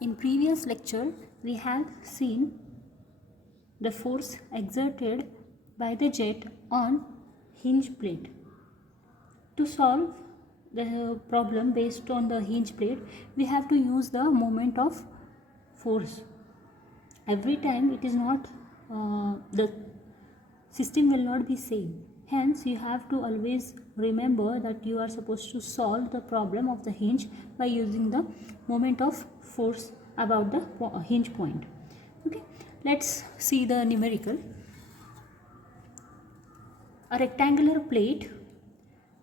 In previous lecture, we have seen the force exerted by the jet on hinge plate. To solve the problem based on the hinge plate, we have to use the moment of force. Every time it is not, the system will not be same. Hence, you have to always remember that you are supposed to solve the problem of the hinge by using the moment of force about the hinge point. Okay, let's see the numerical. A rectangular plate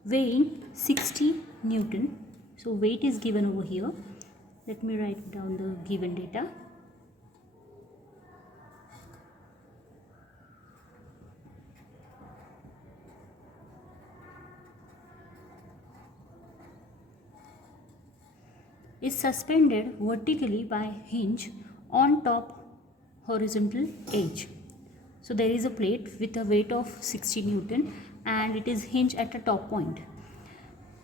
weighing 60 Newton. So weight is given over here. Let me write down the given data. Is suspended vertically by hinge on top horizontal edge. So there is a plate with a weight of 60 Newton and it is hinged at a top point.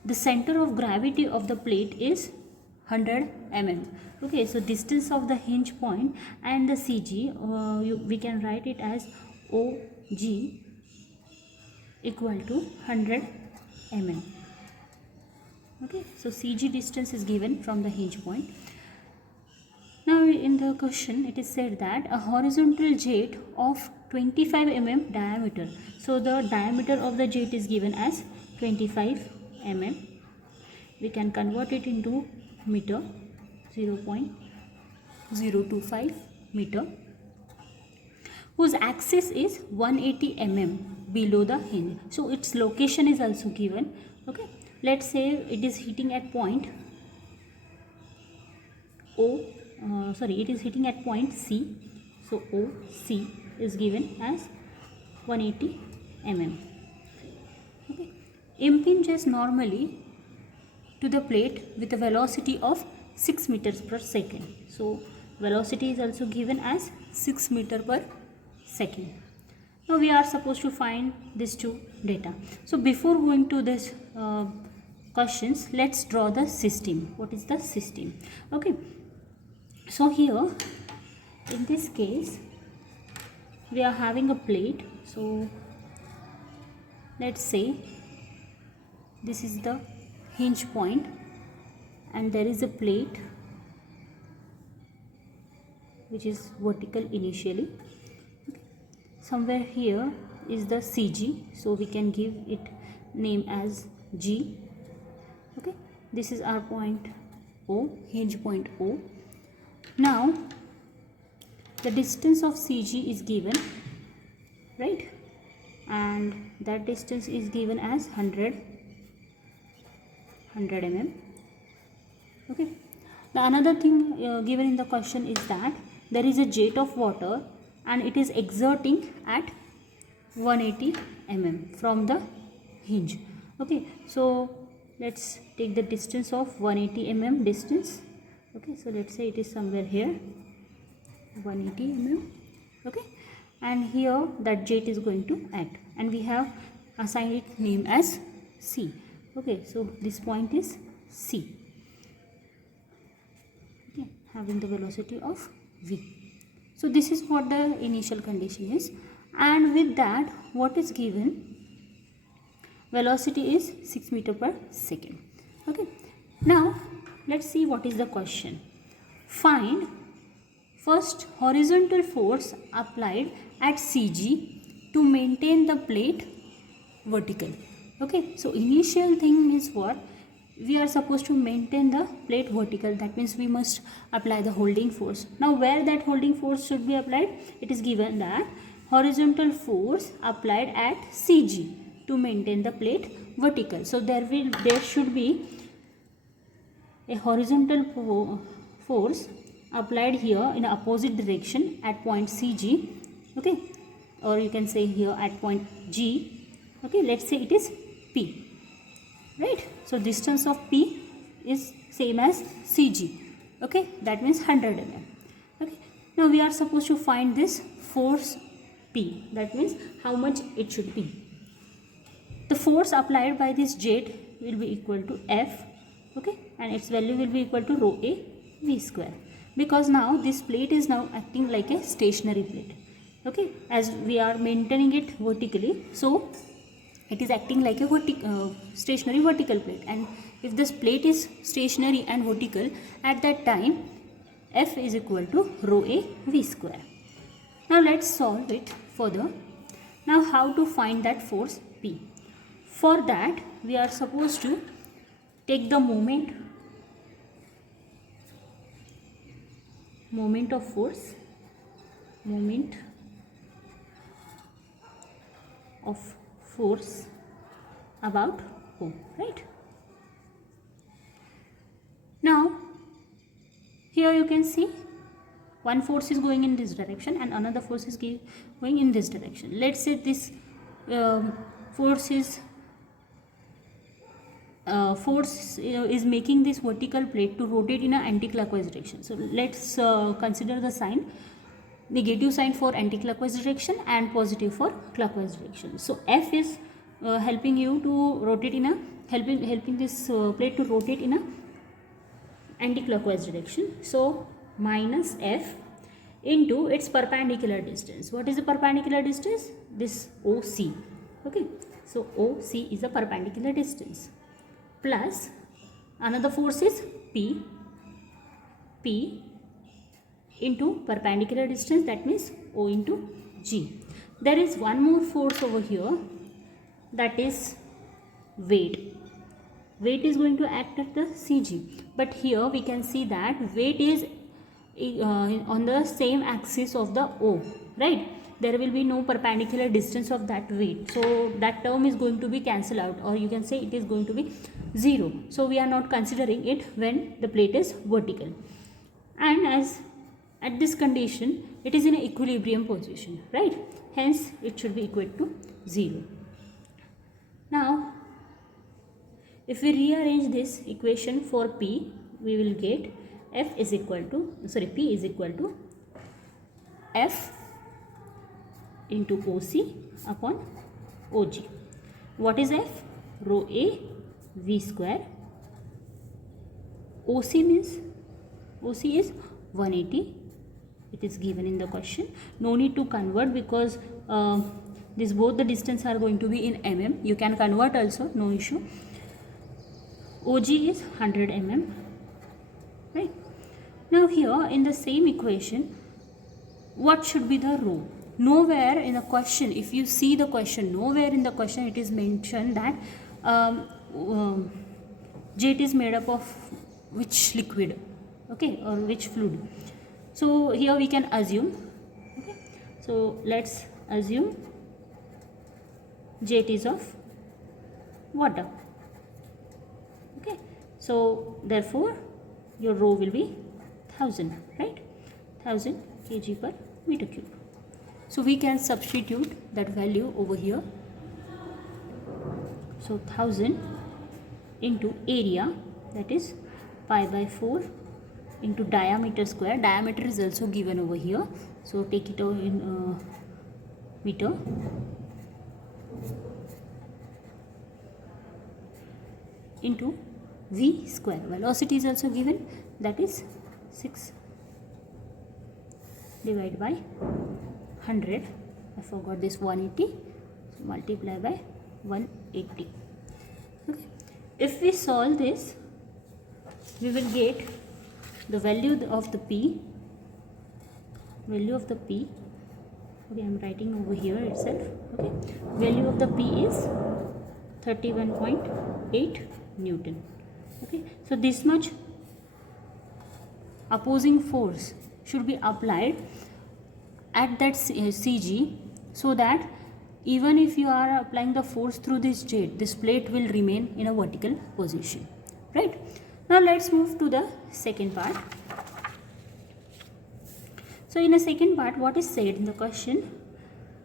The center of gravity of the plate is 100 mm. Okay, so distance of the hinge point and the CG, we can write it as OG equal to 100 mm. Okay, so CG distance is given from the hinge point. Now in the question it is said that a horizontal jet of 25 mm diameter. So the diameter of the jet is given as 25 mm. We can convert it into meter, 0.025 meter, whose axis is 180 mm below the hinge. So its location is also given. Okay, let's say it is hitting at point it is hitting at point C. So OC is given as 180 mm. Okay, impinges normally to the plate with a velocity of 6 meters per second. So velocity is also given as 6 meters per second. Now we are supposed to find these two data. So before going to this questions, let's draw the system. What is the system? Okay, so here in this case we are having a plate. So let's say this is the hinge point and there is a plate which is vertical initially. Okay. Somewhere here is the CG, so we can give it name as G. Okay, this is our point O, hinge point O. Now the distance of CG is given, right, and that distance is given as 100 mm. Okay, the another thing given in the question is that there is a jet of water and it is exerting at 180 mm from the hinge. Okay, so let's take the distance of 180 mm distance. Okay, so let's say it is somewhere here, 180 mm. Okay, and here that jet is going to act and we have assigned it name as C. Okay, so this point is C. Okay, having the velocity of V. So this is what the initial condition is, and with that what is given, velocity is 6 meters per second. Okay, now let's see what is the question. Find first horizontal force applied at CG to maintain the plate vertical. Okay, so initial thing is what? We are supposed to maintain the plate vertical. That means we must apply the holding force. Now where that holding force should be applied? It is given that horizontal force applied at CG to maintain the plate vertical. So there should be a horizontal force applied here in opposite direction at point CG. Okay, or you can say here at point G. Okay, let's say it is P, right? So distance of P is same as CG. Okay, that means 100 mm. Okay, now we are supposed to find this force P. That means how much it should be. The force applied by this jet will be equal to F. Okay, and its value will be equal to rho A V square. because now this plate is now acting like a stationary plate. Okay, as we are maintaining it vertically, so it is acting like a stationary vertical plate, and if this plate is stationary and vertical, at that time F is equal to rho A V square. Now let's solve it further. Now how to find that force P? For that we are supposed to take the moment of force, moment of force about O, right? Now here you can see one force is going in this direction and another force is going in this direction. Let's say this force is making this vertical plate to rotate in an anti-clockwise direction. So let's consider the sign, negative sign for anti-clockwise direction and positive for clockwise direction. So F is helping you to rotate in a helping this plate to rotate in a anti-clockwise direction. So minus F into its perpendicular distance. What is the perpendicular distance? This OC. Okay, so OC is the perpendicular distance, plus another force is P into perpendicular distance, that means O into G. There is one more force over here, that is weight. Weight is going to act at the CG, but here we can see that weight is on the same axis of the O, right? There will be no perpendicular distance of that weight, so that term is going to be cancelled out, or you can say it is going to be 0. So we are not considering it when the plate is vertical, and as at this condition it is in an equilibrium position, right? Hence it should be equal to 0. Now if we rearrange this equation for P, we will get P is equal to F into OC upon OG. What is F? Rho A V square. OC is 180. It is given in the question. No need to convert, because both the distance are going to be in mm. You can convert also, no issue. OG is 100 mm, right? Now here in the same equation, what should be the rho? Nowhere in the question, if you see the question, nowhere in the question it is mentioned that jet is made up of which liquid, okay, or which fluid. So here we can assume, okay, so let's assume jet is of water. Okay, so therefore your rho will be 1000, right? 1000 kg per meter cube. So we can substitute that value over here. So 1000 into area, that is pi by 4 into diameter square. Diameter is also given over here, so take it out in meter. Into V square. Velocity is also given, that is 6 divided by 100. I forgot this 180. So multiply by 180. Okay. If we solve this, we will get the value of the P. Value of the P. Okay, I am writing over here itself. Okay. Value of the P is 31.8 Newton. Okay, so this much opposing force should be applied at that CG, so that even if you are applying the force through this jet, this plate will remain in a vertical position, right? Now let's move to the second part. So in the second part, what is said in the question?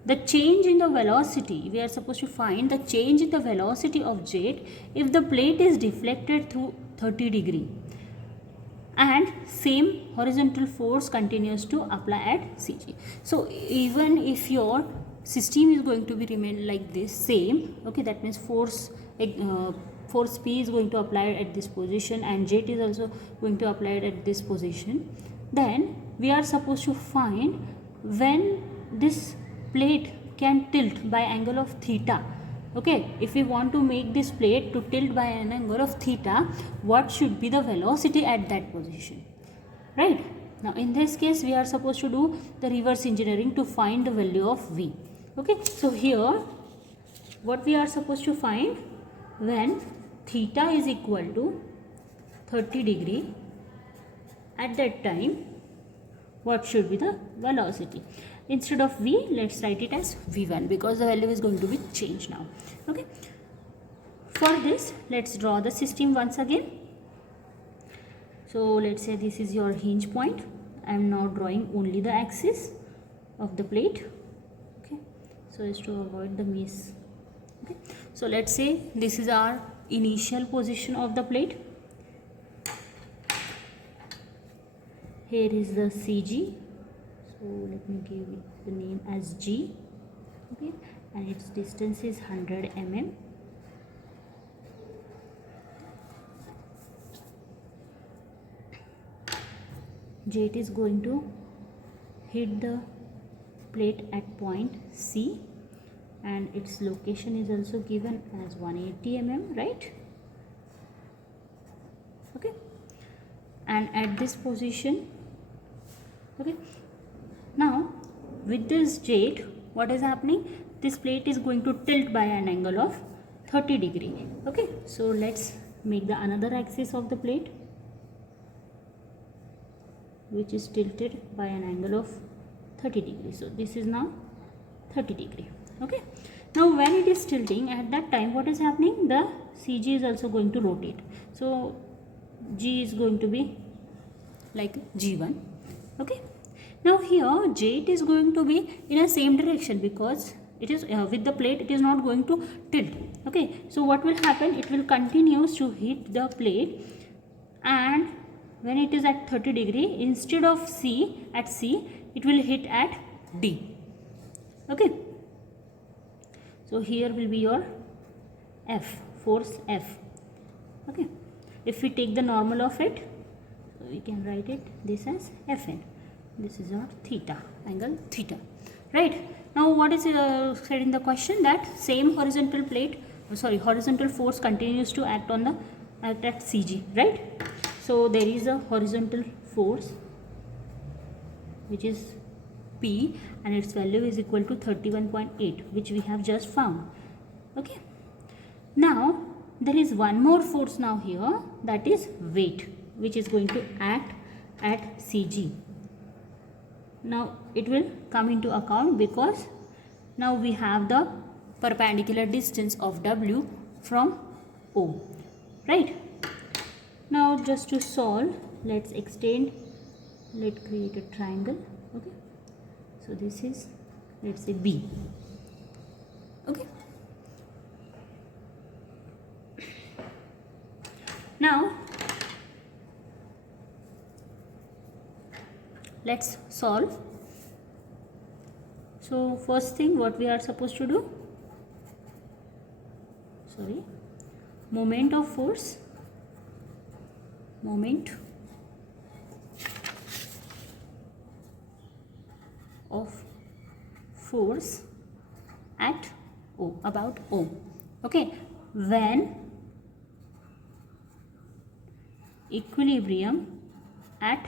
The change in the velocity, we are supposed to find the change in the velocity of jet if the plate is deflected through 30 degree and same horizontal force continues to apply at CG. So even if your system is going to be remain like this same, okay, that means force force P is going to apply at this position and jet is also going to apply at this position, then we are supposed to find when this plate can tilt by angle of theta. Okay, if we want to make this plate to tilt by an angle of theta, what should be the velocity at that position, right? Now in this case we are supposed to do the reverse engineering to find the value of V. Okay, so here what we are supposed to find, when theta is equal to 30 degree, at that time what should be the velocity. Instead of V, let's write it as V1 because the value is going to be changed now. Okay, for this let's draw the system once again. So let's say this is your hinge point. I am now drawing only the axis of the plate, okay, so as to avoid the miss. Okay, so let's say this is our initial position of the plate. Here is the CG, so let me give it the name as G. Okay, and its distance is 100 mm. Jet is going to hit the plate at point C and its location is also given as 180 mm, right? Okay, and at this position, okay, now with this jet what is happening, this plate is going to tilt by an angle of 30 degree. Okay, so let's make the another axis of the plate which is tilted by an angle of 30 degrees. So this is now 30 degree. Okay, now when it is tilting, at that time what is happening, the CG is also going to rotate, so G is going to be like G1. Okay, now here jet is going to be in a same direction because it is with the plate, it is not going to tilt. Okay, so what will happen, it will continue to hit the plate, and when it is at 30 degree, instead of C, at C, it will hit at D. Okay, so here will be your F, force F. Okay, if we take the normal of it, so we can write it this as Fn. This is our theta, angle theta, right? Now what is said in the question, that same horizontal horizontal force continues to act on the at CG, right? So there is a horizontal force which is P and its value is equal to 31.8, which we have just found. Okay, now there is one more force now here, that is weight, which is going to act at CG. Now it will come into account because now we have the perpendicular distance of W from O, right? Now just to solve, let's extend, let's create a triangle. Okay, so this is, let's say, B. Okay, now let's solve. So first thing what we are supposed to do, moment of force, moment of force at O, about O. Okay, when equilibrium at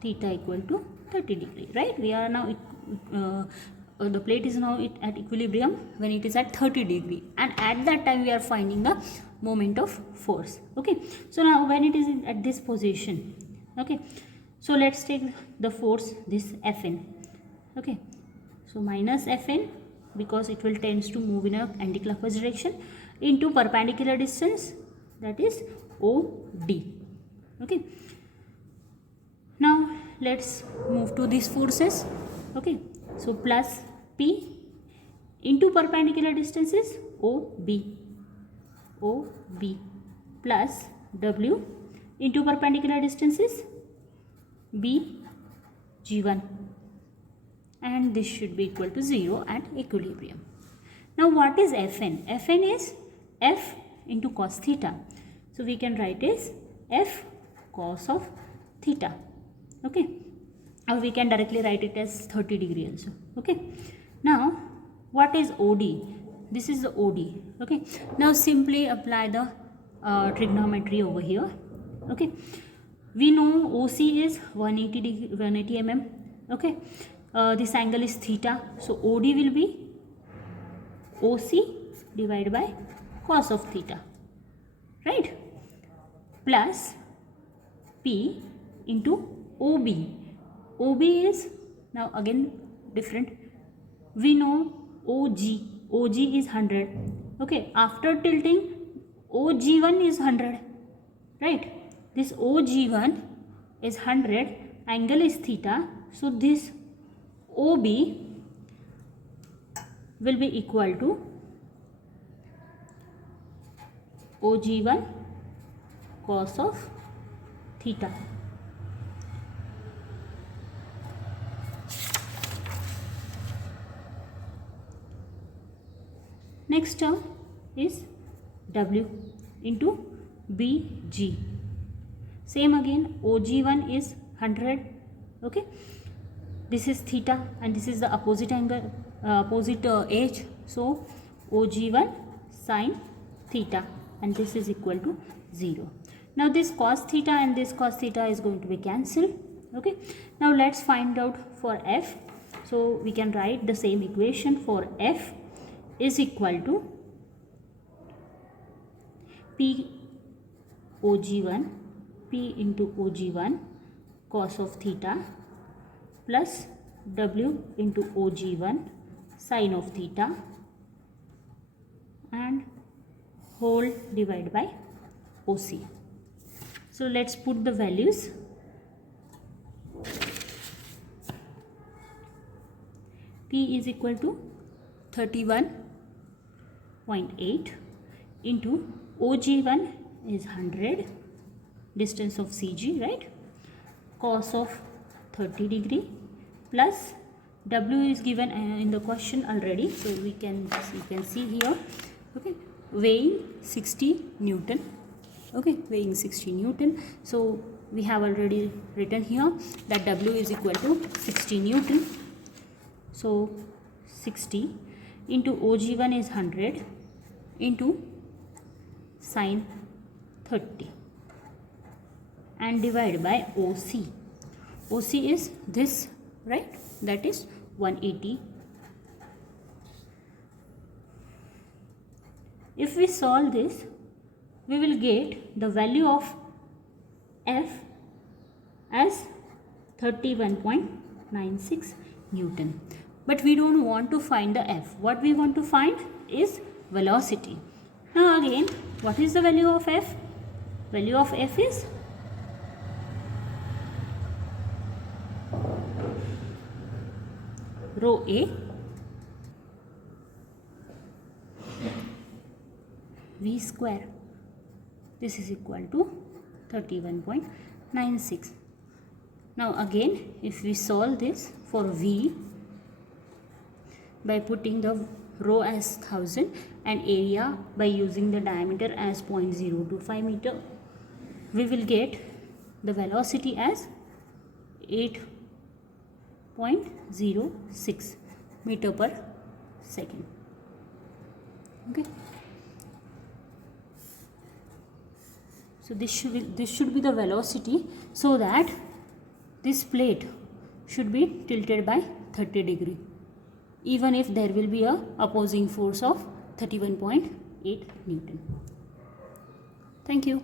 theta equal to 30 degree, right? We are now the plate is now at equilibrium when it is at 30 degree, and at that time we are finding the moment of force. Okay, so now when it is at this position, okay, so let's take the force, this Fn. Okay, so minus Fn, because it will tends to move in a anti-clockwise direction, into perpendicular distance, that is OD. Okay, now let's move to these forces. Okay, so plus P into perpendicular distances OB plus W into perpendicular distances B G1, and this should be equal to 0 at equilibrium. Now what is Fn? Fn is F into cos theta. So we can write as f cos of theta. Okay, or we can directly write it as 30 degree also. Okay, now what is OD? This is the OD. Okay, now simply apply the trigonometry over here. Okay, we know OC is 180 degree, 180 mm. Okay, this angle is theta, so OD will be OC divided by cos of theta, right, plus P into OB. OB is now again different. We know OG is 100. Okay, after tilting OG1 is 100, right? This OG1 is 100, angle is theta, so this OB will be equal to OG1 cos of theta. Next term is W into BG. Same again, OG1 is 100. Okay, this is theta and this is the opposite angle, opposite edge. So OG1 sine theta, and this is equal to 0. Now this cos theta and this cos theta is going to be cancelled. Okay, now let's find out for f. So we can write the same equation for f is equal to P OG1 P into OG1 cos of theta plus W into OG1 sine of theta and whole divided by OC. So let's put the values. P is equal to 31.8 into OG1 is 100, distance of CG, right, cos of 30 degree plus W is given in the question already, so you can see here. Okay, weighing 60 Newton. Okay, weighing 60 Newton. So we have already written here that W is equal to 60 Newton. So 60 into OG1 is 100 into sine 30 and divided by OC. OC is this, right, that is 180. If we solve this, we will get the value of F as 31.96 Newton. But we don't want to find the F. What we want to find is velocity. Now again, what is the value of F? Value of F is rho A V square. This is equal to 31.96. Now again, if we solve this for V by putting the rho as 1000 and area by using the diameter as 0.025 meter, we will get the velocity as 8.06 meter per second. Okay, so this should be the velocity, so that this plate should be tilted by 30 degree, even if there will be a opposing force of 31.8 Newton. Thank you.